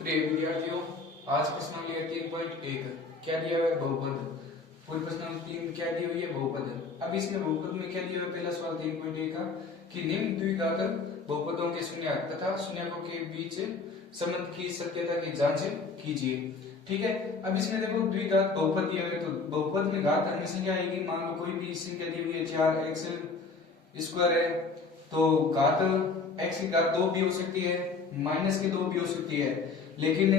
प्रिय विद्यार्थियों, आज प्रश्नावली 3.1 क्या दिया हुआ है? बहुपद। पूरी प्रश्नावली 3 क्या दी हुई है? बहुपद। अब इसमें बहुपद में क्या दिया हुआ है? पहला सवाल 3.1 का कि निम्न द्विघातक बहुपदों के शून्यक तथा शून्यकों के बीच संबंध की सत्यता की जांच कीजिए। ठीक है, अब इसमें देखो द्विघात बहुपद दिया हुआ है, तो बहुपद में घात हमेशा क्या आएगी? मान लो कोई भी संख्या दी हुई है 4x² है, तो घात x की घात 2 भी हो सकती है, माइनस की 2 भी हो सकती है, लेकिन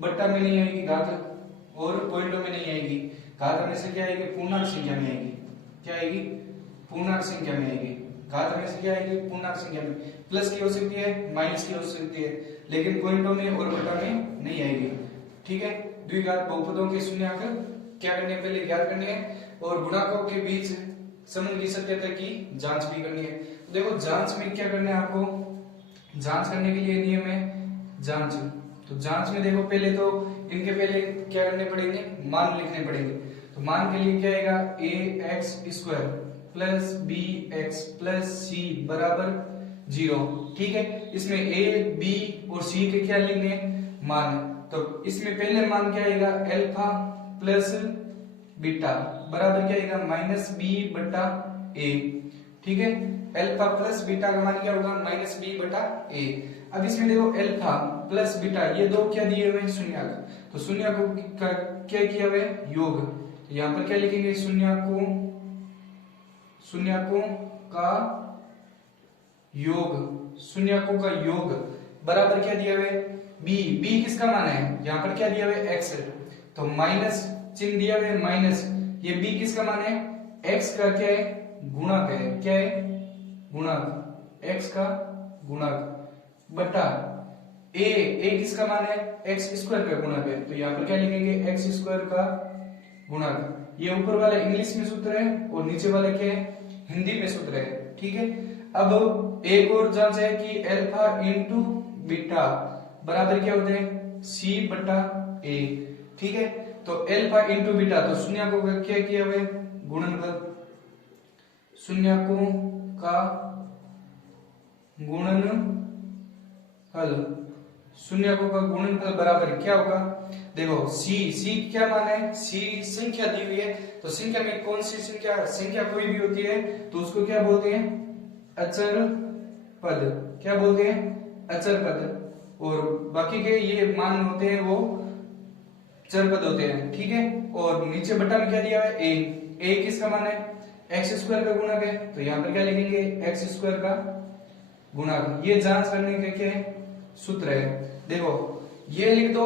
बट्टा में नहीं आएगी घात और पॉइंटों में नहीं आएगी। घात हमेशा क्या आएगी? पूर्णांक संख्या में आएगी। क्या आएगी? पूर्णांक संख्या में आएगी। घात हमेशा क्या आएगी? पूर्णांक संख्या में। प्लस की हो सकती है, माइनस की हो सकती है, लेकिन पॉइंटों में और बट्टा में नहीं आएगी। ठीक है, द्विघात बहुपदों के शून्यक क्या करने हैं? पहले ज्ञात करने हैं और गुणकों के बीच संबंध की सत्यता की जांच भी करनी है। तो देखो जांच में क्या करना है आपको? जांच करने के लिए नियम है जांच। तो जांच में देखो पहले तो इनके पहले क्या करने पड़ेंगे? मान लिखने पड़ेंगे। तो मान के लिए क्या आएगा? ax² plus bx plus c बराबर 0। ठीक है, इसमें a b और c के क्या लिखने? मान। तो इसमें पहले मान क्या आएगा? अल्फा प्लस बीटा बराबर क्या आएगा? माइनस बी बटा ए। ठीक है, अल्फा प्लस बीटा का मान क्या होगा? माइनस बी बटा ए। अब इसमें देखो अल्फा प्लस बीटा ये दो क्या दिए हुए हैं? शून्यक। तो शून्यकों का क्या किया हुआ है? योग। तो यहां पर क्या लिखेंगे? शून्यकों का योग। शून्यकों का योग बराबर क्या दिया हुआ है? बी। बी किसका मान है? यहां पर क्या दिया हुआ है? एक्स। तो माइनस चिन्ह दिया हुआ है माइनस। ये बी किसका मान है? एक्स का क्या है? गुणक है। क्या है? गुणक। एक्स का गुणक बटा ए किसका मान है? x² का गुणक है। तो यहाँ पर क्या लिखेंगे? x² का गुणक। ये ऊपर वाला इंग्लिश में सूत्र है और नीचे वाला क्या है? हिंदी में सूत्र है। ठीक है, अब एक और जांच है कि अल्फा इंटू बीटा बराबर क्या होते हैं? c बटा a। ठीक है, तो अल्फा इंटू बीटा, तो शून्यकों का क्या किया हुआ है? गुणनफल। शून्यकों का गुणनफल। शून्यकों का गुणनफल बराबर क्या होगा? देखो c क्या मान है? c संख्या दी हुई है, तो संख्या में कौन सी संख्या कोई भी होती है तो उसको क्या बोलते हैं? अचर पद। क्या बोलते हैं? अचर पद। और बाकी के ये मान होते हैं वो चर पद होते हैं। ठीक है, और नीचे बटा में क्या दिया हुआ है? a किसका मान है? x² का गुणक है। तो यहाँ पर क्या लिखेंगे? x² का गुणक। ये जांच करने के क्या है? सूत्र है। देखो ये लिख दो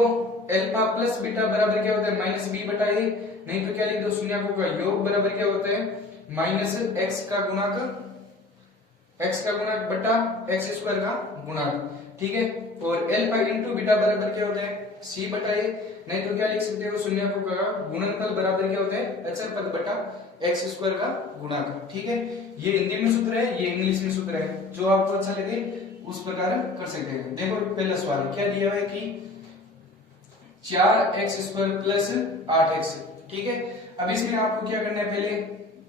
अल्फा प्लस बीटा बराबर क्या होता है? माइनस बी बटा ए। नहीं तो क्या लिख दो? शून्यकों का योग बराबर क्या होता है? माइनस एक्स का गुणक बटा x² का गुणक। ठीक है, और अल्फा इंटू बीटा बराबर क्या होता है? c बटा ए। नहीं तो क्या लिख सकते हो? शून्यकों का गुणनफल बराबर क्या होता है? अचर पद बटा x² का गुणक। ठीक है, ये हिंदी में सूत्र है, ये इंग्लिश में सूत्र है, जो आपको अच्छा लगे उस प्रकार कर सकते हैं। देखो पहला सवाल क्या दिया हुआ है कि 4x² प्लस 8x। ठीक है, अब इसमें आपको क्या करना है? पहले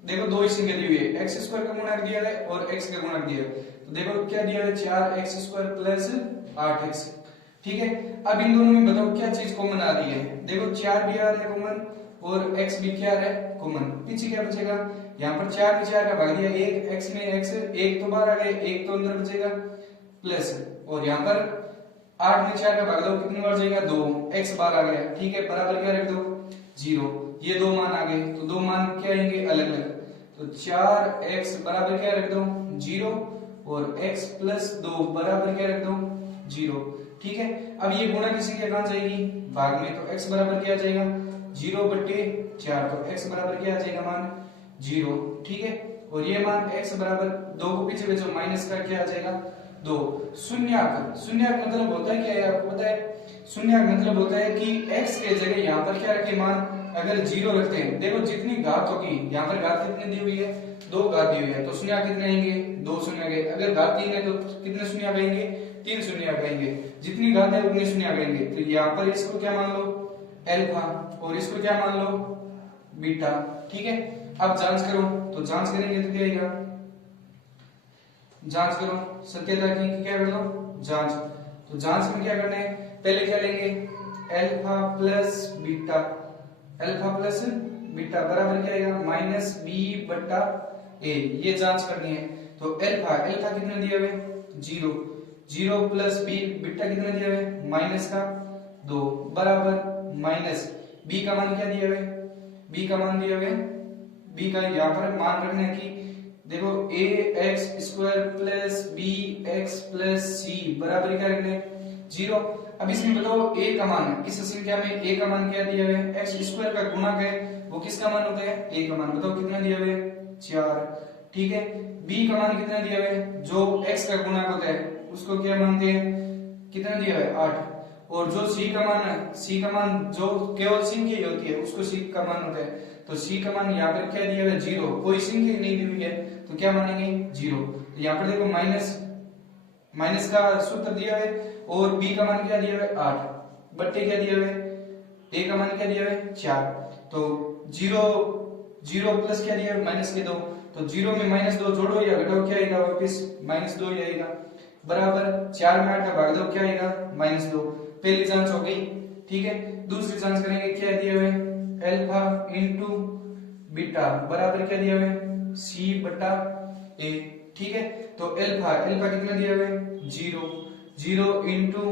देखो दो ही संख्या दी हुई है, x² का गुणक दिया है और x का गुणक दिया है। तो देखो क्या दिया है? 4x² plus 8x। ठीक है, अब इन दोनों में बताओ क्या चीज कॉमन आ रही है? देखो 4 भी आ रहा है कॉमन और x भी क्या है? कॉमन। पीछे क्या बचेगा? यहाँ पर 4 में 4 का भाग दिया, 1 x में x, 1 तो बाहर आ गए, 1 तो अंदर बचेगा प्लस, और यहाँ पर 8 में 4 का भाग दो, कितनी बार जाएगा? 2, x बाहर आ गया। ठीक है, बराबर क्या रख दो? 0। ये दो मान आ गए, तो दो मान क्या आएंगे? अलग अलग। तो 4x बराबर क्या रख दो? 0 और x प्लस 2 बराबर क्या रख दो? 0। ठीक है, अब ये गुणा की संख्या कहां जाएगी? भाग में। तो x बराबर क्या आ जाएगा? 0/4। तो x बराबर क्या आ जाएगा? मान 0। ठीक है, और ये मान x बराबर 2 को पीछे भेजो, माइनस का क्या आ जाएगा? 2। शून्यक मतलब होता है क्या है? आपको पता है? शून्यक मतलब होता है कि x के जगह यहाँ पर क्या रखे? मान अगर 0 रखते हैं, देखो जितनी घात होगी, यहाँ पर घात कितनी दी हुई है? 2 घात दी हुई है, तो शून्य कितने आएंगे? 2 शून्य गए। अगर घात 3 है तो कितने शून्य आएंगे? 3 शून्य आएंगे। जितनी घात है उतने शून्य आएंगे। तो यहाँ पर इसको क्या मान लो? अल्फा, और इसको क्या मान लो? बीटा। ठीक है, अब जांच करो। तो जांच करेंगे तो क्या आएगा? जांच करो सत्यता की, क्या कर लो? जांच। तो जांच में क्या करना है, पहले क्या लेंगे, alpha plus beta, alpha plus beta बराबर क्या आएगा माइनस बी बटा ए, ये जांच करनी है। तो अल्फा, अल्फा कितना दिया हुआ है 0, 0 प्लस बी बीटा कितना दिया हुआ है माइनस का 2 बराबर माइनस बी का मान क्या दिया हुआ है, बी का मान दिया हुआ है, बी का यहाँ पर मान रखना है कि देखो A X square plus B X plus C बराबर क्या रखना है 0। अब इसमें बताओ a का मान, इस संख्या में a का मान क्या दिया हुआ है, एक्स स्क्वायर का गुणक है वो किसका मान होता है, a का मान, बताओ कितना दिया हुआ है 4, ठीक है। b का मान कितना दिया हुआ है, जो x का गुणक होता है उसको क्या मानते हैं, कितना दिया हुआ है 8, और जो c का मान है, c का मान जो केवल संख्या ही होती है उसको c का मान होता है, तो c का मान यहाँ पर क्या दिया हुआ है 0, कोई संख्या नहीं दी हुई है तो क्या मानेंगे 0। तो यहाँ पर देखो माइनस का सूत्र दिया है और b का मान क्या दिया हुआ है 8 बट्टे क्या दिया हुआ है a का मान क्या दिया हुआ है 4, तो 0 प्लस क्या दिया है माइनस के 2, तो 0 में माइनस 2 जोड़ो या घटाओ क्या आएगा वापस माइनस 2 ही आएगा बराबर 4 में 8 का भाग दो क्या आएगा माइनस 2। पहली जांच हो गई, ठीक है। दूसरी जांच करेंगे, क्या दिया हुआ है अल्फा इंटू बीटा बराबर क्या दिया हुआ है सी बटा ए, ठीक है। तो अल्फा कितना दिया हुआ है 0 इंटू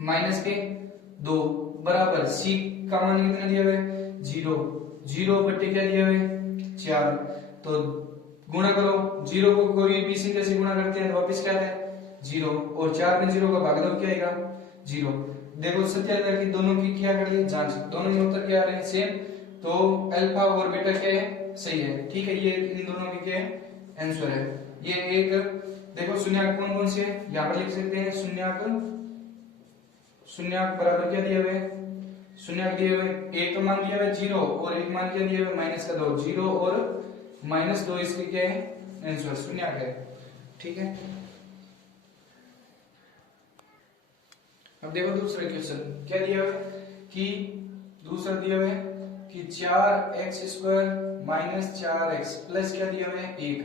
माइनस के 2 बराबर सी का मान कितना दिया हुआ है 0 बट्टे क्या दिया हुआ है 4, तो गुणा करो, 0 को कोई भी संख्या से गुणा करते हैं तो वापस क्या आता है 0, और 4 में 0 का भाग दो क्या आएगा 0। देखो सत्याग्रह की दोनों की क्या कर ली जांच, दोनों में उत्तर क्या आ रहे हैं सेम, तो अल्फा और बीटा क्या है सही है, ठीक है। ये इन दोनों की क्या है आंसर है। ये एक देखो शून्यक कौन कौन से है यहाँ पर लिख सकते हैं, शून्यक बराबर क्या दिया हुआ है, शून्यक दिए हुए एक तो मान दिया हुआ है 0 और एक मान क्या दिया हुआ है माइनस का 2, 0 और माइनस 2 इसके क्या है आंसर शून्यक है, ठीक है। अब देखो दूसरा क्वेश्चन क्या दिया हुआ है कि दूसरा दिया हुआ है कि 4x square minus 4x plus क्या दिया हुआ है 1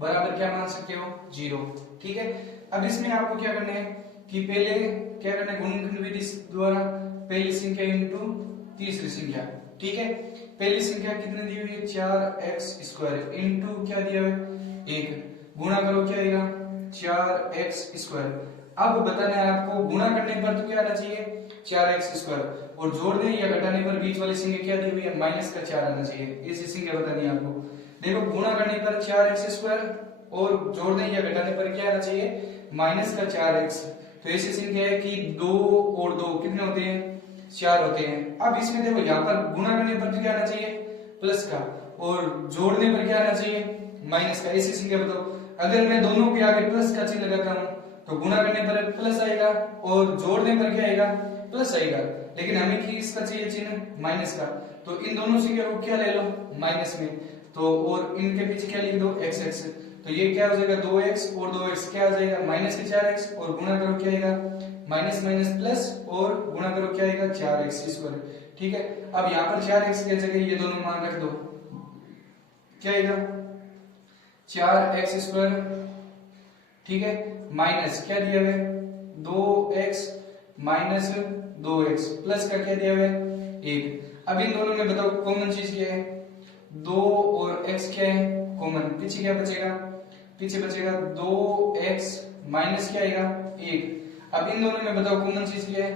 बराबर क्या मान सकते हो 0, ठीक है। अब इसमें आपको क्या करना है कि पहले क्या करना है गुणनखंड विधि द्वारा पहली संख्या इंटू तीसरी संख्या, ठीक है। पहली संख्या कितनी दी हुई है 4x स्क्वायर इंटू क्या दिया हुआ है 1, गुणा करो क्या आएगा 4x स्क्वायर। अब बताना है आपको गुणा करने पर तो क्या आना चाहिए 4x स्क्वायर, और जोड़ने या घटाने पर बीच वाली संख्या क्या दी हुई है माइनस का 4 आना चाहिए, ऐसी संख्या बतानी है आपको। देखो गुणा करने पर 4x स्क्वायर और जोड़ने या घटाने पर क्या आना चाहिए माइनस का 4x, तो ऐसी संख्या है कि 2 और 2 कितने होते हैं 4 होते हैं। अब इसमें देखो यहाँ पर गुणा करने पर तो क्या आना चाहिए प्लस का, और जोड़ने पर क्या आना चाहिए माइनस का, ऐसी संख्या बताओ। अगर मैं दोनों के आगे प्लस का चिन्ह लगाता हूं तो गुणा करने पर प्लस आएगा और जोड़ने पर क्या आएगा प्लस आएगा, लेकिन हमें किसका चाहिए चिन्ह माइनस का, तो इन दोनों संख्या को क्या ले लो माइनस में, तो और इनके पीछे क्या लिख दो x, तो ये क्या हो जाएगा 2x और 2x क्या हो जाएगा माइनस के 4x, और गुणा करो क्या आएगा माइनस माइनस प्लस और गुणा करो क्या आएगा 4x स्क्वायर, ठीक है। अब यहाँ पर 4x की जगह ये दोनों मान रख दो, क्या आएगा 4x स्क्वायर, ठीक है, माइनस क्या दिया हुआ है 2x माइनस 2x प्लस का क्या दिया हुआ है 1। अब इन दोनों में बताओ कॉमन चीज क्या है 2 और x क्या है कॉमन, पीछे क्या बचेगा, पीछे बचेगा 2x माइनस क्या आएगा 1। अब इन दोनों में बताओ कॉमन चीज क्या है,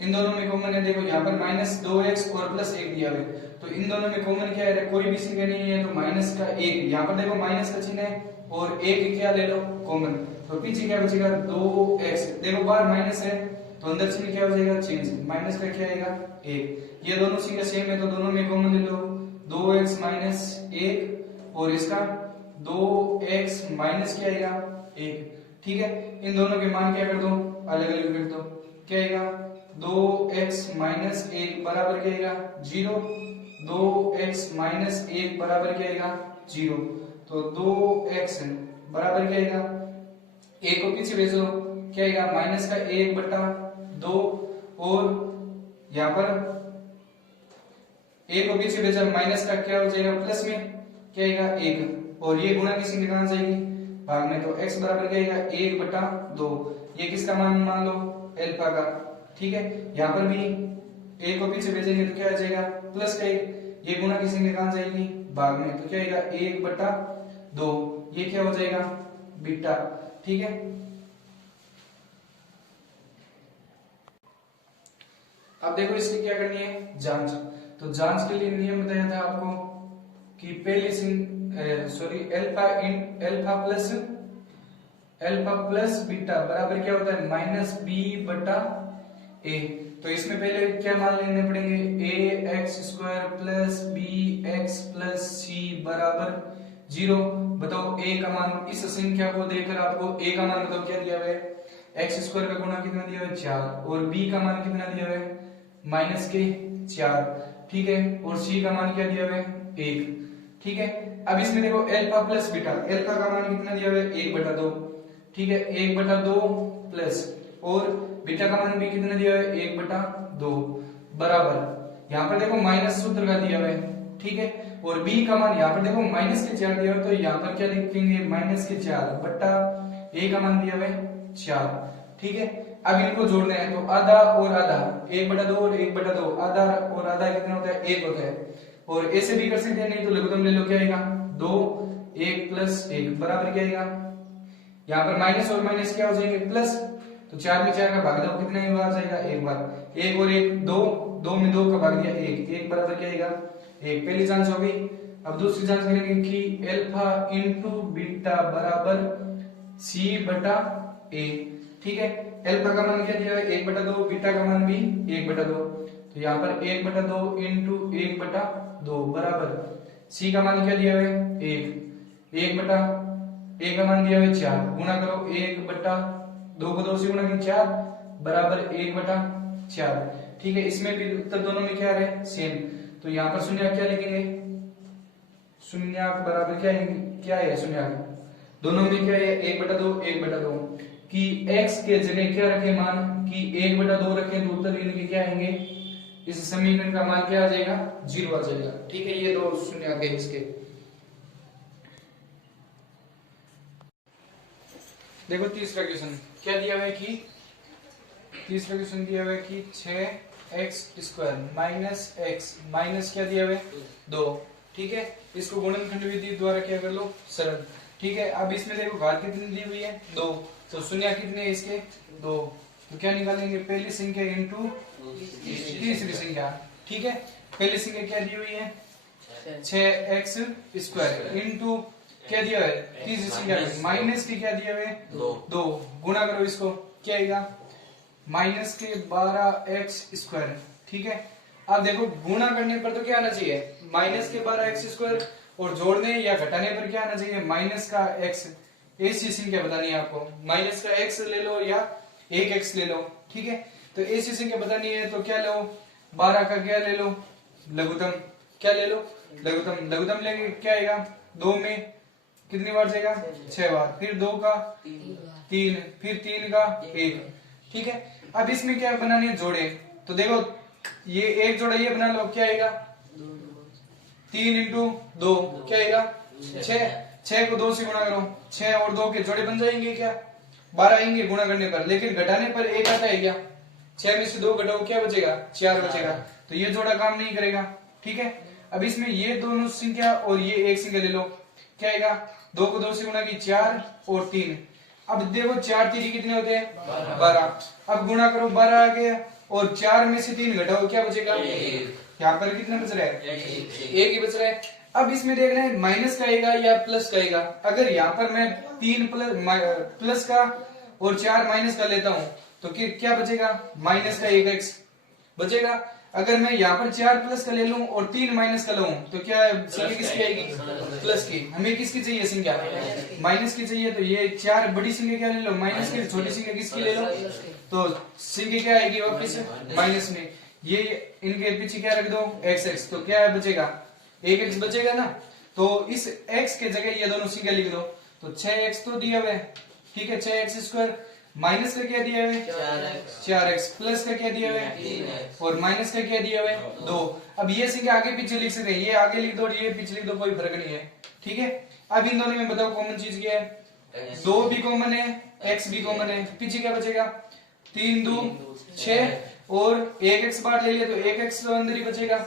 इन दोनों में कॉमन है देखो यहाँ पर माइनस 2x और प्लस 1 दिया हुआ है, तो इन दोनों में कॉमन क्या है कोई भी संख्या नहीं है तो माइनस का 1, यहाँ पर देखो माइनस का चिन्ह है और 1 क्या ले लो कॉमन, तो पीछे क्या बचेगा 2x, देखो बाहर माइनस है तो अंदर चिन्ह क्या हो जाएगा चेंज, माइनस का क्या आएगा 1। ये दोनों संख्या सेम है तो दोनों में कॉमन ले लो 2x माइनस 1 और इसका 2x माइनस क्या आएगा 1, ठीक है। इन दोनों के मान क्या कर दो अलग अलग कर दो, क्या आएगा 2x माइनस 1 बराबर क्या आएगा 0, 2x माइनस 1 बराबर क्या आएगा 0, तो 2x बराबर क्या आएगा 1 को पीछे भेजो क्या आएगा माइनस का 1 बटा 2, और यहाँ पर 1 को पीछे भेजा माइनस का क्या हो जाएगा प्लस में क्या आएगा 1, और ये गुणा की संख्या कहां जाएगी भाग में, तो x बराबर क्या आएगा 1 बटा 2, ये किसका मान लो अल्फा का, ठीक है। यहाँ पर भी a को पीछे भेजेंगे तो क्या आ जाएगा प्लस का 1, ये गुना की संख्या कहां जाएगी भाग में, तो क्या आएगा 1/2, ये क्या हो जाएगा बीटा, ठीक है। अब देखो इसकी क्या करनी है जांच, तो जांच के लिए नियम बताया था आपको कि पहली अल्फा प्लस बीटा बराबर क्या होता है माइनस बी बटा ए। तो इसमें पहले क्या मान लेने पड़ेंगे A X square plus B X plus C बराबर 0। बताओ ए का मान, इस संख्या को देखकर आपको ए का मान बताओ क्या दिया हुआ है, एक्स स्क्वायर का गुणा कितना दिया हुआ है 4, और बी का मान कितना दिया हुआ है -4, ठीक है, और सी का मान क्या दिया हुआ है 1, ठीक है। अब इसमें देखो अल्फा प्लस बीटा, अल्फा का मान कितना दिया हुआ है 1/2, ठीक है, 1/2 प्लस, और बीटा का मान भी कितना दिया हुआ है 1/2 बराबर, यहाँ पर देखो माइनस सूत्र का दिया हुआ है, ठीक है, और बी का मान यहाँ पर देखो -4 दिया हुआ है, तो यहाँ पर क्या लिखेंगे -4 बट्टा ए का मान दिया हुआ है 4, ठीक है। अब इनको जोड़ना है तो आधा और आधा 1/2 और 1/2, आधा और आधा कितना होता है 1 होता है, और ऐसे भी कर सकते हैं, नहीं तो लघुत्तम ले लो, क्या आएगा 2 1 + 1 बराबर क्या आएगा, यहाँ पर माइनस और माइनस क्या हो जाएंगे प्लस, तो 4 में 4 का भाग दो कितना ही बार जाएगा एक बार, 1 और 1 2, 2 में 2 का भाग दिया 1, 1 बराबर क्या आएगा 1। पहली जांच हो गई। अब दूसरी जांच करेंगे कि अल्फा इंटू बीटा बराबर सी बटा ए, ठीक है। अल्फा का मान क्या दिया है 1/2, बीटा का मान भी 1/2, तो यहाँ पर 1/2 इंटू 1/2 बराबर सी का मान क्या दिया है 1 बटा ए का मान दिया है 4, गुणा करो 1/2 को 2 से गुणा किया 4 बराबर 1/4, ठीक है। इसमें भी उत्तर दोनों में क्या है सेम, तो यहाँ पर शून्य क्या लिखेंगे, शून्य बराबर क्या है शून्य दोनों में क्या है 1/2 1/2, कि x के जगह क्या रखे मान कि 1/2 रखें तो उत्तर इनके क्या आएंगे, इस समीकरण का मान क्या आ जाएगा 0 आ जाएगा, ठीक है। ये दो शून्य आ गए इसके। देखो तीसरा क्वेश्चन क्या दिया हुआ है कि, तीसरा क्वेश्चन दिया हुआ है कि 6x² माइनस x माइनस क्या दिया हुआ है 2, ठीक है। इसको गुणनखंड विधि द्वारा क्या कर लो सरल, ठीक है। अब इसमें देखो घात कितनी दी हुई है 2, तो शून्य कितने है इसके 2, तो क्या निकालेंगे पहली संख्या इंटू तीसरी संख्या, ठीक है। पहली संख्या क्या दी हुई है 6x² इंटू क्या दिया है तीसरी संख्या माइनस की क्या दिया हुआ है 2, गुणा करो इसको क्या आएगा -12x², ठीक है। अब देखो गुणा करने पर तो क्या आना चाहिए -12x², और जोड़ने या घटाने पर क्या आना चाहिए माइनस का x, ऐसी संख्या बतानी है आपको, माइनस का x ले लो या 1x ले लो, ठीक है। तो ऐसी संख्या बतानी है तो क्या लो 12 का क्या ले लो लघुत्तम, क्या ले लो लघुत्तम, लघुत्तम लेंगे क्या आएगा 2 में कितनी बार जाएगा 6 बार, फिर 2 का 3, फिर 3 का 1, ठीक है। अब इसमें क्या बनानी है जोड़े, तो देखो ये एक जोड़ा ये बना लो क्या आएगा 3 × 2 क्या आएगा 6 को 2 से गुणा करो, 6 और 2 के जोड़े बन जाएंगे क्या 12 आएंगे गुणा करने पर, लेकिन घटाने पर 1 आता है क्या, 6 में से 2 घटाओ क्या बचेगा 4 बचेगा, तो ये जोड़ा काम नहीं करेगा, ठीक है। अब इसमें ये दोनों संख्या और ये एक संख्या ले लो क्या आएगा 2 को 2 से गुणा की 4 और 3, अब देखो 4 3 कितने होते हैं 12, अब गुणा करो 12 आ गया, और 4 में से 3 घटाओ क्या बचेगा, यहाँ पर कितना बच रहा है 1 ही बच रहा है। अब इसमें देखना है माइनस का आएगा या प्लस का आएगा, अगर यहाँ पर मैं 3 प्लस का और 4 माइनस का लेता हूँ तो क्या बचेगा माइनस का 1x बचेगा। अगर मैं यहाँ पर 4 प्लस का ले लूं और 3 माइनस का लूं तो क्या संख्या किसकी आएगी प्लस की, हमें किसकी चाहिए संख्या माइनस की चाहिए, तो ये 4 बड़ी संख्या क्या ले लो माइनस की, छोटी संख्या किसकी ले लो, तो संख्या क्या आएगी वापस माइनस में, ये इनके पीछे क्या रख दो x, तो क्या बचेगा 1x बचेगा ना, तो इस x के जगह ये दोनों संख्या लिख दो, तो 6x तो दिया हुआ है, ठीक है, 6x² माइनस का क्या दिया हुआ है 4x, प्लस का क्या दिया हुआ है और माइनस का क्या दिया हुआ है 2। अब ये संख्या आगे पीछे लिख सकते हैं, ये आगे लिख दो और ये पीछे लिख दो, कोई फर्क नहीं है, ठीक है। अब इन दोनों में बताओ कॉमन चीज क्या है 2 भी कॉमन है, x भी कॉमन है, पीछे क्या बचेगा 3 2 6 और 1x बार ले लिया तो 1x तो अंदर ही बचेगा,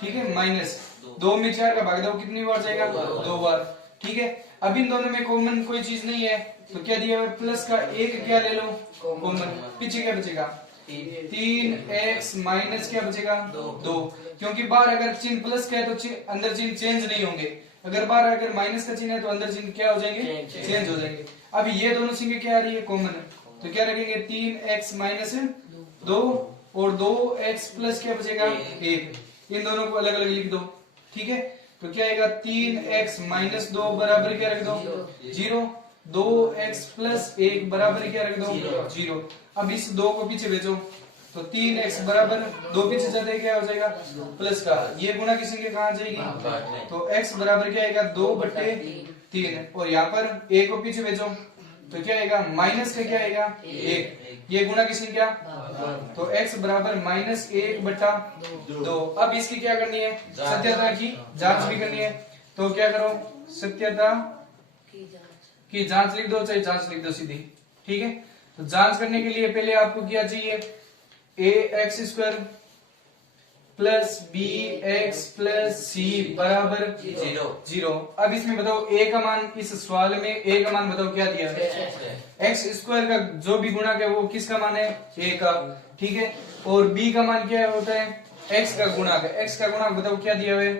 ठीक है, माइनस 2 में 4 का भाग दो कितनी बार जाएगा 2 बार, ठीक है। अब इन दोनों में कॉमन कोई चीज नहीं है तो क्या दिया है प्लस का 1 क्या ले लो कॉमन, पीछे क्या बचेगा 3x माइनस क्या बचेगा 2, क्योंकि बाहर अगर चिन्ह प्लस का है तो अंदर चिन्ह चेंज नहीं होंगे, अगर बाहर अगर माइनस का चिन्ह है तो अंदर चिन्ह क्या हो जाएंगे चेंज हो जाएंगे। अब ये दोनों चिन्ह क्या आ रही है कॉमन, तो क्या रखेंगे 3x माइनस 2 और 2x प्लस क्या बचेगा 1, इन दोनों को अलग अलग लिख दो, ठीक है। तो क्या आएगा 3x माइनस 2 बराबर क्या रख दो 0, 2x प्लस 1 बराबर क्या रख दो 0। अब इस 2 को पीछे भेजो तो 3x बराबर 2 पीछे जाते क्या हो जाएगा प्लस का, ये गुणा की संख्या कहाँ जाएगी तो x बराबर क्या आएगा 2/3 और यहाँ पर a को पीछे भेजो तो क्या आएगा माइनस का क्या आएगा 1, ये गुणा की संख्या तो x बराबर -1/2। अब इसकी क्या करनी है सत्यता की जांच भी करनी है, तो क्या करो सत्यता की जांच लिख दो, चाहे जांच लिख दो सीधी, ठीक है। तो जांच करने के लिए पहले आपको क्या चाहिए ax² plus bx plus c बराबर 0। अब इसमें बताओ a का मान, इस सवाल में a का मान बताओ क्या दिया है x² का जो भी गुणक है वो किसका मान है a का, ठीक है। और b का मान क्या होता है x का गुणक है, x का गुणक बताओ क्या दिया हुआ है,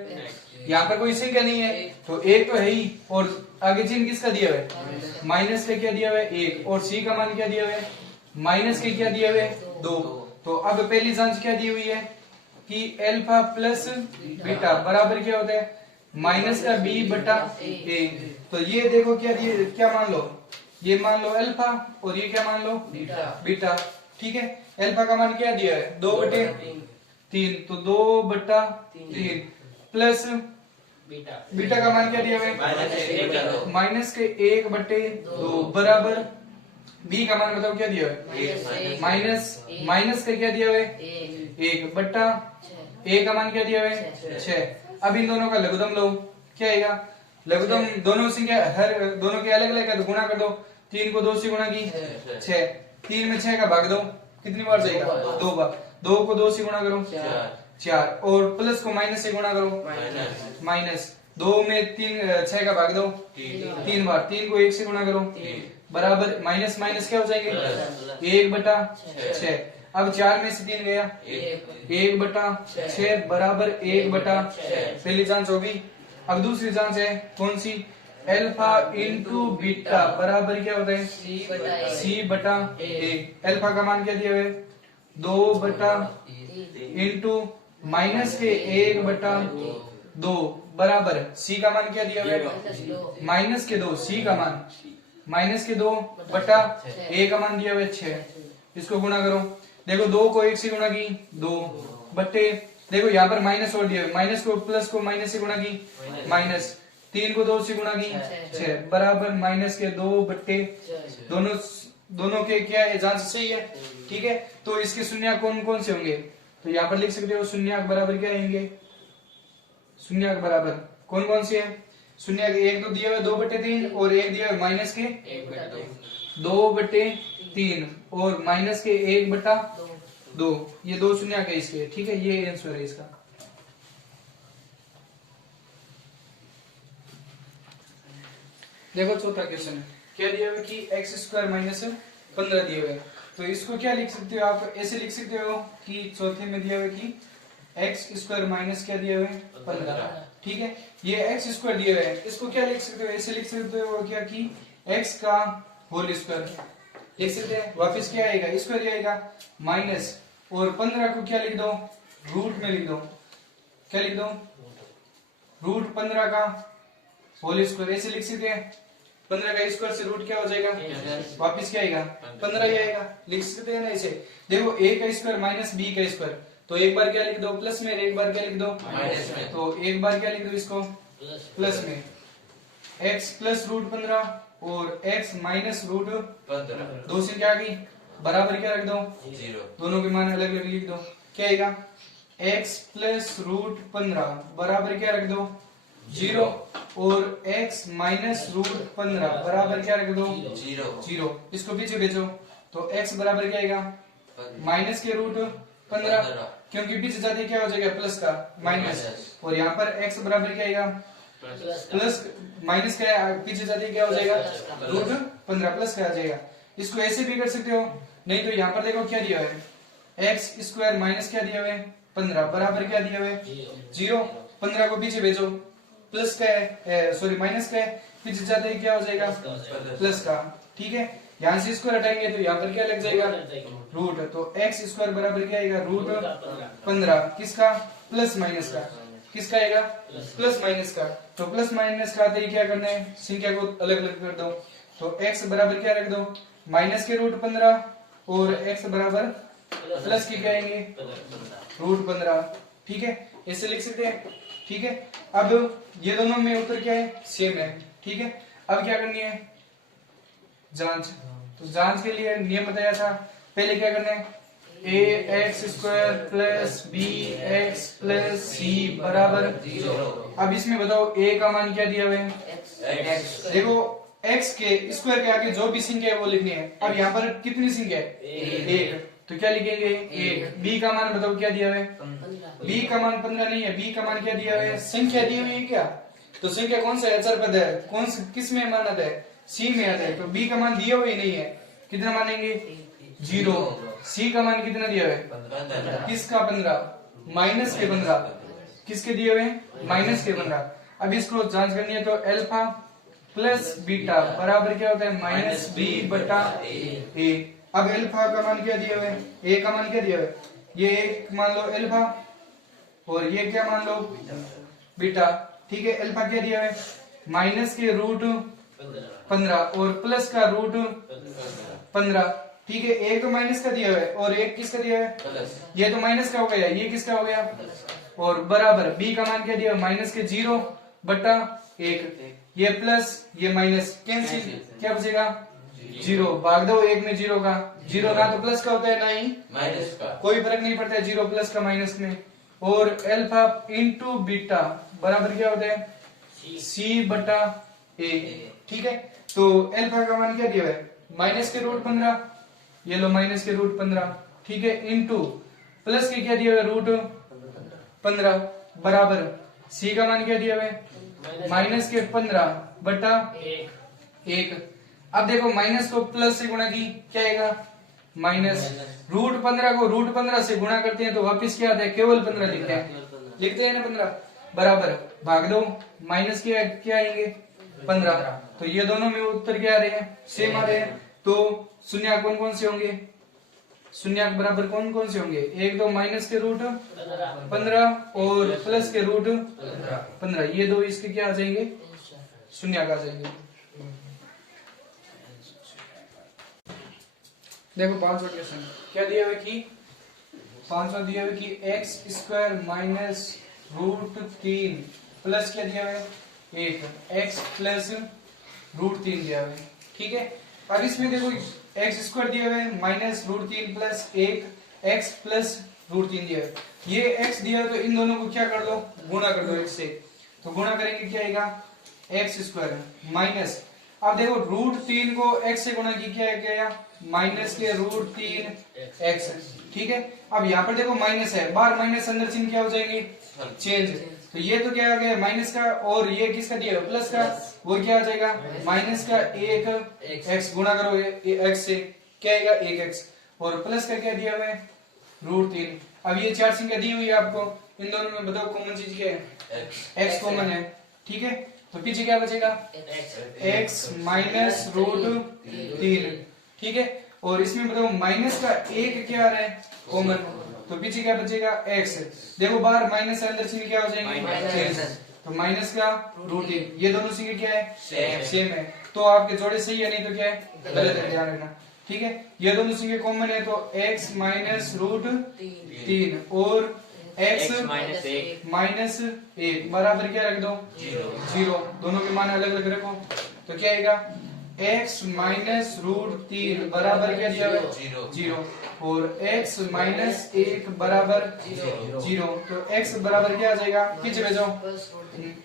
यहाँ पर कोई संख्या नहीं है तो एक तो है ही, और आगे चिन्ह किसका दिया हुआ है माइनस का क्या दिया हुआ है 1 और c का मान क्या दिया हुआ है माइनस के क्या दिया हुआ है 2। तो अब पहली जांच क्या दी हुई है कि अल्फा प्लस बीटा बराबर क्या होता है माइनस का b/a। तो ये देखो क्या दिए, क्या मान लो, ये मान लो अल्फा और ये क्या मान लो बीटा, ठीक है। अल्फा का मान क्या दिया है 2/3, तो 2/3 प्लस बीटा का मान क्या दिया है माइनस के 1/2 बराबर b का मान बताओ क्या दिया है माइनस का क्या दिया हुआ है 1/a का मान क्या दिया हुआ है 6। अब इन दोनों का लघुत्तम लो, क्या आएगा लघुत्तम दोनों संख्या हर दोनों के अलग अलग है तो गुणा कर दो, 3 को 2 से गुणा की 6, 3 में 6 का भाग दो कितनी बार जाएगा 2 बार, 2 को 2 से गुणा करो 4 और प्लस को माइनस से गुणा करो माइनस, 2 में 6 का भाग दो 3 बार, 3 को 1 से गुणा करो बराबर माइनस माइनस क्या हो जाएंगे 1/6। अब 4 में से 3 गया 1/6 बराबर 1/6, पहली जांच होगी। अब दूसरी जांच है कौन सी अल्फा इंटू बीटा बराबर क्या होता है c/a। अल्फा का मान क्या दिया हुआ है 2 इंटू माइनस के 1/2 बराबर c का मान क्या दिया हुआ है माइनस के 2, c का मान माइनस के 2/a का मान दिया हुआ है 6, इसको गुणा करो, देखो 2 को 1 से गुणा की 2 बट्टे, देखो यहाँ पर माइनस और दिया, माइनस को प्लस को माइनस से गुणा की माइनस, 3 को 2 से गुणा की 6 बराबर माइनस के 2/, दोनों के क्या है जांच सही है, ठीक है। तो इसके शून्यक कौन कौन से होंगे, तो यहाँ पर लिख सकते हो शून्यक बराबर क्या आएंगे, शून्यक बराबर कौन कौन से है, शून्यक एक तो दिया हुआ 2/3 और एक दिया हुआ माइनस के 2/3 और माइनस के 1/2, ये 2 शून्यक है इसके, ठीक है, ये आंसर है इसका। देखो चौथा क्वेश्चन क्या दिया हुआ कि x² - 15 दिया हुआ है, तो इसको क्या लिख सकते हो आप, ऐसे लिख सकते हो कि चौथे में दिया हुआ कि x² माइनस क्या दिया हुआ है 15, ठीक है। ये x² दिया हुआ है, इसको क्या लिख सकते हो, ऐसे लिख सकते हो क्या कि x का होल स्क्वायर लिख सकते हैं, वापस क्या आएगा स्क्वायर आएगा माइनस, और 15 को क्या लिख दो रूट में लिख दो, क्या लिख दो रूट 15 का होल स्क्वायर, ऐसे लिख सकते हैं। 15 का स्क्वायर से रूट क्या हो जाएगा वापस क्या आएगा 15 ही आएगा, लिख सकते हैं ना ऐसे। देखो a का स्क्वायर माइनस b का स्क्वायर, तो एक बार क्या लिख दो प्लस में, एक बार क्या लिख दो माइनस में, तो एक बार क्या लिख दो इसको प्लस में, x प्लस रूट 15 और x माइनस रूट 15, दो से क्या आ गई बराबर क्या रख दो 0, दोनों के मान अलग अलग लिख दो, क्या आएगा x प्लस रूट 15 बराबर क्या रख दो 0 और x माइनस रूट 15 बराबर क्या रख दो 0। इसको पीछे भेजो तो x बराबर क्या आएगा माइनस के रूट 15, क्योंकि पीछे जाते क्या हो जाएगा प्लस का माइनस, और यहाँ पर x बराबर क्या आएगा प्लस माइनस का पीछे जाते क्या हो जाएगा रूट 15 प्लस का आ जाएगा। इसको ऐसे भी कर सकते हो, नहीं तो यहाँ पर देखो क्या दिया है एक्स स्क्वायर माइनस क्या दिया हुआ है 15 बराबर क्या दिया हुआ है 0। 15 को पीछे भेजो प्लस का है सॉरी माइनस का है, पीछे जाते ही क्या हो जाएगा प्लस का। ठीक है, यहाँ से स्क्वायर हटाएंगे तो यहाँ पर क्या लग जाएगा रूट, तो एक्स स्क्वायर बराबर क्या आएगा रूट 15 किसका प्लस माइनस का, किसका आएगा प्लस माइनस का। तो प्लस माइनस का आते ही क्या करना है संख्या को अलग अलग कर दो, तो x बराबर क्या रख दो माइनस के रूट 15 और x बराबर प्लस के क्या आएंगे रूट 15। ठीक है, ऐसे लिख सकते हैं। ठीक है, अब ये दोनों में उत्तर क्या है सेम है। ठीक है, अब क्या करनी है जांच, तो जांच के लिए नियम बताया था, पहले क्या करना है A X square plus B X plus C बराबर 0। अब इसमें बताओ a का मान क्या दिया हुआ है x। देखो x के स्क्वायर के आगे जो भी संख्या है वो लिखनी है। अब यहाँ पर कितनी संख्या है एक, तो क्या लिखेंगे एक। b का मान बताओ क्या दिया हुआ है b का मान 15 नहीं है, b का मान क्या दिया हुआ है संख्या दी हुई है क्या, तो संख्या कौन सा अचर पद है कौन किस में मान आता है c में आता है, तो b का मान दिया हुआ ही नहीं है, कितना मानेंगे 0। c का मान कितना दिया हुआ है किसका 15 माइनस के 15, किसके दिए हुए माइनस के 15। अब इसको जांच करनी है तो अल्फा प्लस बीटा बराबर क्या होता है माइनस बी बटा ए। अब अल्फा का मान क्या दिया हुआ है ए का मान क्या दिया हुआ है, ये एक मान लो अल्फा और ये क्या मान लो बीटा। ठीक है, अल्फा क्या दिया हुआ है माइनस के रूट 15 और प्लस का रूट 15। ठीक है, एक तो माइनस का दिया हुआ है और एक किसका दिया हुआ है ये तो माइनस का हो गया, ये किसका हो गया, और बराबर बी का मान क्या दिया माइनस के 0 बटा 1, ये प्लस ये माइनस कैंसिल क्या बचेगा 0, भाग दो एक में 0 का, 0 ना तो प्लस का होता है ना ही माइनस का, कोई फर्क नहीं पड़ता है 0 प्लस का माइनस में। और अल्फा इंटू बीटा बराबर क्या होता है सी बटा ए। ठीक है, तो अल्फा का मान क्या दिया है माइनस के रूट 15, ये लो माइनस के रूट 15। ठीक है, इंटू प्लस के क्या दिया हुआ रूट 15 बराबर सी का मान क्या दिया हुआ है माइनस के 15 बटा 1। अब देखो माइनस को प्लस से गुणा की क्या आएगा माइनस, रूट 15 को रूट 15 से गुणा करते हैं तो वापस क्या आता है केवल 15 लिखते हैं ना 15 बराबर भाग दो माइनस के क्या आएंगे 15। तो ये दोनों में उत्तर क्या आ रहे हैं सेम आ रहे हैं। तो शून्य कौन कौन से होंगे, शून्य बराबर कौन कौन से होंगे, एक तो माइनस के रूट 15 और प्लस के रूट 15, ये दो इसके क्या आ जाएंगे शून्य का आ जाएंगे। देखो पांचवा क्वेश्चन क्या दिया हुआ कि पांचवा दिया हुआ कि x square minus root 3 plus क्या दिया हुआ है एक एक्स प्लस रूट 3 दिया हुआ है। ठीक है, अब इसमें देखो एक्स स्क्वायर दिया हुआ है माइनस रूट 3 प्लस एक एक्स प्लस रूट 3 दिया है, ये एक्स दिया है तो इन दोनों को क्या कर दो गुणा कर दो एक्स से, तो गुणा करेंगे क्या आएगा एक्स स्क्वायर माइनस, अब देखो रूट 3 को एक्स से गुणा की क्या गया माइनस के रूट 3 एक्स। ठीक है, अब यहाँ पर देखो माइनस है, बाहर माइनस अंदर चिन्ह क्या हो जाएंगे चेंज, तो ये तो क्या आ गया माइनस का और ये किसका दिया है प्लस का, वो क्या आ जाएगा माइनस का एक एक्स गुणा करोगे एक्स से क्या आएगा एक एक्स, और प्लस का क्या दिया हुआ है रूट 3। अब ये चार संख्या दी हुई है आपको, इन दोनों में बताओ कॉमन चीज क्या है एक्स कॉमन है। ठीक है, तो पीछे क्या बचेगा एक्स माइनस रूट 3। ठीक है, और इसमें बताओ माइनस का एक क्या आ रहा है कॉमन, तो पीछे क्या बचेगा एक्स, देखो बाहर माइनस अंदर चिन्ह क्या हो जाएंगे तो माइनस का रूट 3, ये दोनों संख्या क्या है सेम है, तो आपके जोड़े सही है नहीं तो क्या है गलत है, ध्यान रखना। ठीक है, ये दोनों संख्या कॉमन है तो x माइनस रूट 3 और x माइनस 1 बराबर क्या रख दो 0, दोनों के मान अलग अलग रखो, तो क्या आएगा x माइनस रूट 3 बराबर क्या दिया हुआ है 0 और x माइनस 1 बराबर 0। तो x बराबर क्या आ जाएगा, पीछे भेजो,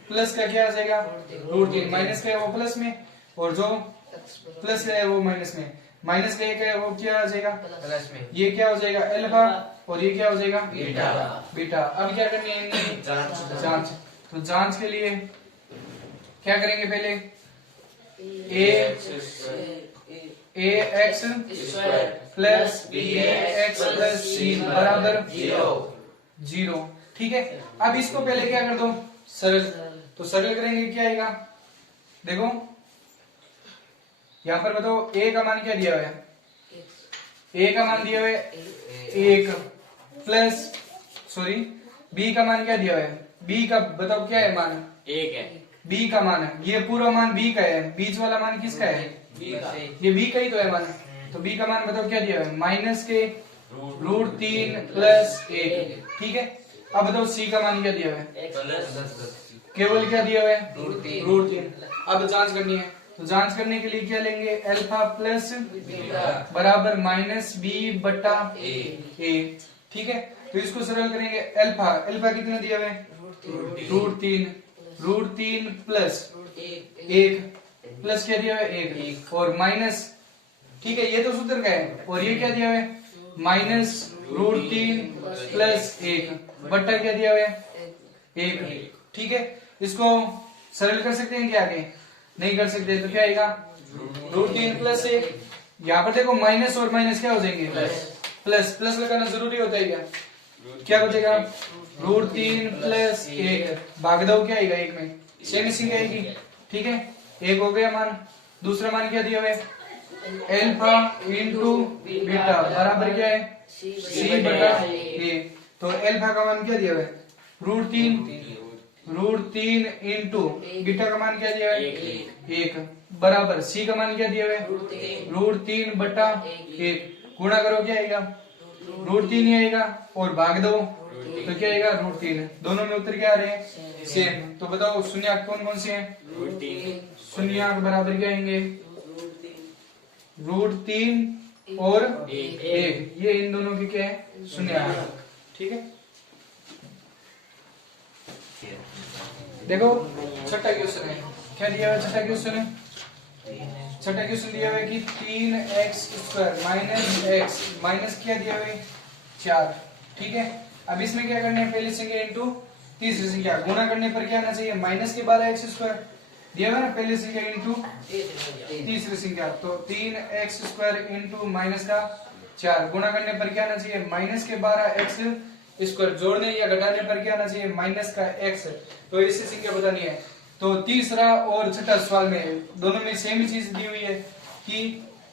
प्लस का क्या आ जाएगा रूट 3, माइनस का है वो प्लस में और जो प्लस का है वो माइनस में, माइनस का एक है वो क्या आ जाएगा प्लस में, ये क्या हो जाएगा अल्फा और ये क्या हो जाएगा बीटा। बीटा। अब क्या करनी है इनकी जांच। तो जांच के लिए क्या करेंगे, पहले A X plus B X plus C बराबर 0। ठीक है, अब इसको पहले क्या कर दो सरल, तो सरल करेंगे क्या आएगा, देखो यहाँ पर बताओ ए का मान क्या दिया हुआ है, ए का मान दिया हुआ है 1 प्लस सॉरी बी का मान क्या दिया हुआ है, बी का बताओ क्या है मान 1 है, बी का मान है, ये पूरा मान बी का है, बीच वाला मान किसका है ये बी का ही तो है मान। तो बी का मान बताओ क्या दिया हुआ है माइनस के रूट 3 प्लस 1। ठीक है, अब बताओ सी का मान क्या दिया हुआ है, केवल क्या दिया हुआ है रूट 3। अब जांच करनी है, तो जांच करने के लिए क्या लेंगे अल्फा प्लस बराबर माइनस बी बटा ए। ठीक है, तो इसको सरल करेंगे, अल्फा अल्फा कितना दिया हुआ है रूट 3 प्लस 1 प्लस क्या दिया हुआ है 1 और माइनस, ठीक है ये तो सूत्र का है, और ये क्या दिया हुआ है माइनस रूट 3 प्लस 1 बट्टा क्या दिया हुआ है 1। ठीक है, इसको सरल कर सकते हैं क्या, आगे नहीं कर सकते, तो क्या आएगा रूट 3 प्लस 1। यहाँ पर देखो माइनस और माइनस क्या हो जाएंगे प्लस, प्लस लगाना जरूरी होता है क्या हो जाएगा रूट 3 प्लस 1 भाग दो क्या आएगा 1 में, सेम इसी आएगी। ठीक है, 1 हो गया मान, दूसरा मान क्या दिया हुआ है अल्फा इंटू बीटा बराबर क्या है सी बटा ए। तो अल्फा का मान क्या दिया हुआ है रूट 3 इंटू बीटा का मान क्या दिया है 1 बराबर सी का मान क्या दिया हुआ है रूट 3 बटा 1। गुणा करो क्या आएगा रूट 3 ही आएगा और भाग दो तो क्या आएगा रूट 3। दोनों में उत्तर क्या आ रहे हैं सेम। तो बताओ शून्यक कौन कौन से हैं, शून्यक बराबर क्या आएंगे रूट 3 और 1, ये इन दोनों की क्या है शून्यक। ठीक है, देखो छठा क्वेश्चन है, क्या दिया हुआ है छठा क्वेश्चन है, छठा क्वेश्चन दिया हुआ है कि 3x² माइनस एक्स माइनस क्या दिया हुआ है 4। ठीक है, अब इसमें क्या करना है पहली संख्या इंटू तीसरी संख्या, गुणा करने पर क्या आना चाहिए माइनस के 12x² दिया हुआ ना, पहली संख्या इंटू तीसरी संख्या, तो 3x² इंटू माइनस का 4 गुणा करने पर क्या आना चाहिए माइनस के 12x², जोड़ने या घटाने पर क्या आना चाहिए माइनस का x। तो इससे संख्या बतानी है। तो तीसरा और छठा सवाल में दोनों में सेम ही चीज दी हुई है कि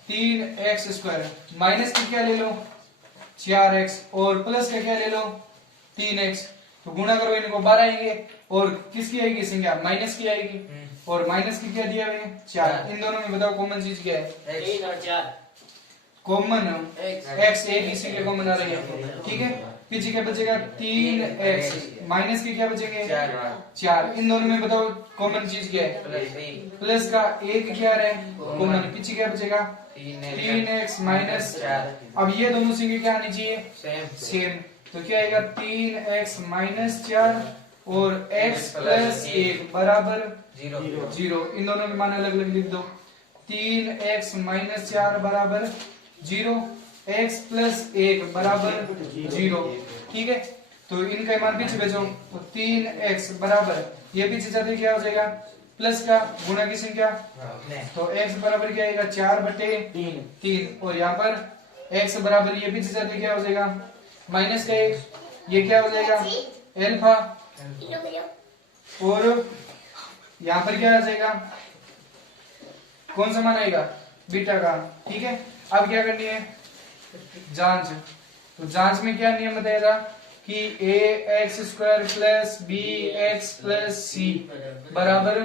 3x² माइनस की क्या ले लो 4x और प्लस का क्या ले लो 3x। तो गुणा करो इनको 12 आएंगे और किसकी आएगी संख्या माइनस की आएगी, और माइनस की क्या दिया है 4। इन दोनों में बताओ कॉमन चीज क्या है 3 और 4 कॉमन x, एक ही संख्या कॉमन आ रही है। ठीक है, पीछे क्या बचेगा 3x माइनस के क्या बचेंगे 4। इन दोनों में बताओ कॉमन चीज क्या है प्लस का एक क्या रहे कॉमन, पीछे क्या बचेगा 3x माइनस 4। अब ये दोनों संख्या क्या आनी चाहिए सेम, तो क्या आएगा 3x माइनस 4 और x प्लस 1 बराबर 0। इन दोनों के मान अलग अलग लिख दो, 3x माइनस 4 बराबर 0, x प्लस 1 बराबर 0। ठीक है, तो इनका मान पीछे भेजो, तो 3x बराबर ये पीछे जाते क्या हो जाएगा प्लस का गुणा की संख्या, तो x बराबर क्या आएगा 4/3 और यहाँ पर x बराबर ये पीछे जाते क्या हो जाएगा माइनस का 1, ये क्या हो जाएगा अल्फा, और यहाँ पर क्या आ जाएगा कौन सा मान आएगा बीटा का। ठीक है, अब क्या करनी है जांच। तो जांच में क्या नियम बताएगा कि ax² plus bx plus c बराबर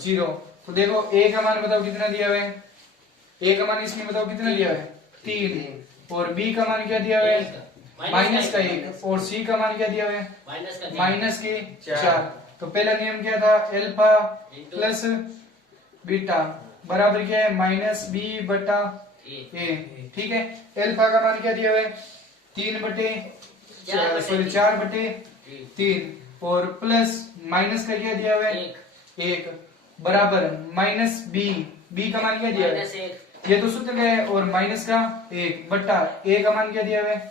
0। तो देखो a का मान बताओ कितना दिया हुआ है, a का मान इसमें बताओ कितना दिया हुआ है 3, और b का मान क्या दिया हुआ है माइनस का 1, और c का मान क्या दिया हुआ है माइनस के 4। तो पहला नियम क्या था अल्फा प्लस बीटा बराबर क्या है माइनस बी बटा ए। ठीक है, अल्फा का मान क्या दिया हुआ है 4/3 और प्लस माइनस का क्या दिया हुआ है 1 बराबर माइनस बी का मान क्या दिया हुआ है ये तो सूत्र है और माइनस का 1 बटा ए का मान क्या दिया हुआ है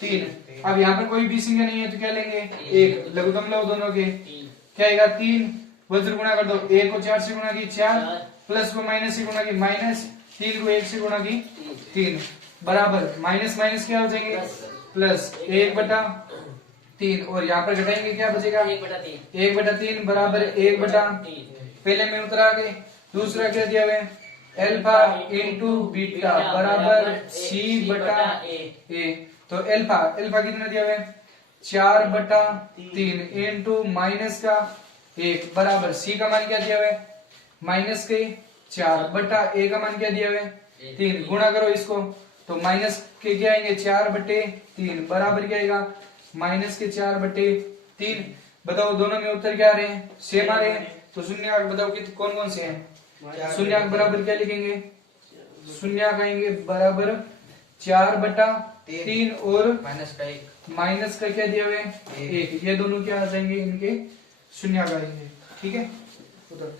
3। अब यहाँ पर कोई भी संख्या नहीं है तो क्या लेंगे 1, लघुत्तम लो दोनों के क्या आएगा 3, वज्र गुणा कर दो 1 को 4 से गुणा की 4 प्लस को माइनस से गुणा की माइनस 3 को 1 से गुणा की 3 बराबर माइनस माइनस क्या हो जाएंगे प्लस 1/3 और यहाँ पर घटाएंगे क्या बचेगा 1/3 बराबर 1/3 पहले में उतर आ गए। दूसरा क्या दिया हुआ है अल्फा इंटू बीटा बराबर सी बटा ए। तो अल्फा कितना दिया हुआ है 4/3 इंटू माइनस का 1 बराबर सी का मान क्या दिया हुआ है माइनस के 4 बटा ए का मान क्या दिया हुआ है 3। गुणा करो इसको तो माइनस के क्या आएंगे 4/3 बराबर क्या आएगा माइनस के 4/3। बताओ दोनों में उत्तर क्या आ रहे हैं सेम आ रहे हैं तो शून्य बताओ कि कौन कौन से हैं। शून्य बराबर क्या लिखेंगे शून्य आएंगे बराबर 4/3 और माइनस का क्या दिया हुआ है 1। ये दोनों क्या आ जाएंगे इनके शून्य आएंगे। ठीक है उत्तर